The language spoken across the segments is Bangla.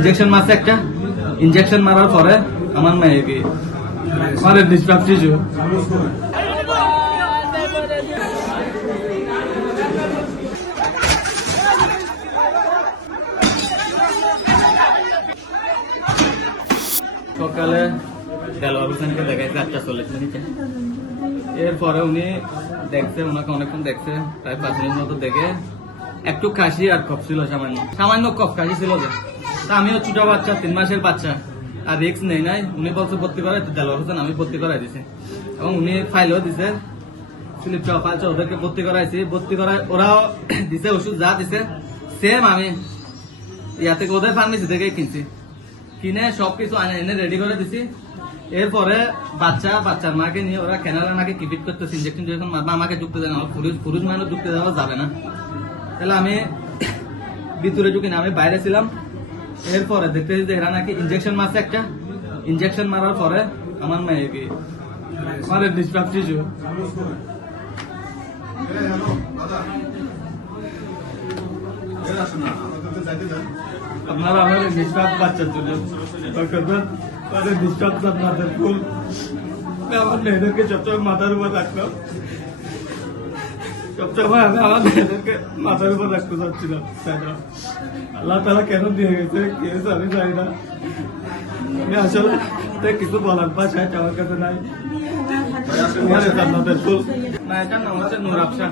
ইঞ্জেকশন মারছে একটা। ইঞ্জেকশন মারার পরে আমার মেয়েকে সকালে দেখাইছে আটটা চল্লিশ মিনিটে। এরপরে উনি দেখছে, ওনাকে অনেকক্ষণ দেখছে, প্রায় পাঁচ মিনিট মতো দেখে। একটু কাশি আর কফ ছিল সামান্য। সামান্য কফ, কাশি ছিল যে। আমিও ছোট বাচ্চা, তিন মাসের বাচ্চা। আর রিক্স নেই নাই। উনি বলছে, ভর্তি করাই তো হোসেন আমি ভর্তি করাই দিছে। এবং উনি ফাইলও দিছে স্লিপ ফাইলছে ওদেরকে ভর্তি করাইছি। ভর্তি করাই, ওরাও দিছে ওষুধ, যা দিছে সেম আমি। ইয়া থেকে ওদের ফার্মেসি থেকে কিনছি। কিনে সবকিছু আনে, এনে রেডি করে দিছি। এরপরে বাচ্চা, বাচ্চার মাকে নিয়ে ওরা কেনারা নাকি কিপিট করতেছে ইঞ্জেকশন যখন মারবে আমাকে ঢুকতে দেয় না পুরুষ পুরুষ মানুষ ঢুকতে দেওয়া যাবে না। তাহলে আমি ভিতরে ঢুকি না, আমি বাইরে ছিলাম। এরপরে দেখতেছি যে এরা নাকি ইঞ্জেকশন মারছে একটা। ইঞ্জেকশন মারার পরে আমার মেয়েকে আমার ডিস্টার্ব ছিল আপনারা আমাদের ডিস্টার্ব বাচ্চার জন্য তাদের ডিস্টার্ব আপনাদের ফুল আমার মেয়েদেরকে সবসময় মাথার উপর রাখলাম। সবসময় আমি আমার মেয়েদেরকে মাথার উপর রাখতে চাচ্ছিলাম আল্লাহ তারা কেন দিয়ে গেছে? কে আমি জানি না। আমি আসলে কিছু বলার ভাষায় আমার কাছে নাই। আমার জান্নাতের ফুল। নাম হচ্ছে নূর আফসা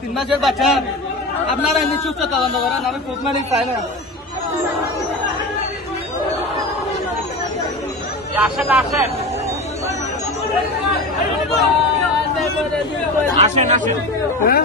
তিন মাসের বাচ্চা আপনারা সুস্থ তদন্ত করেন আমি ফুটমানি চাই না আসেন আসেন আসেন আসেন। হ্যাঁ?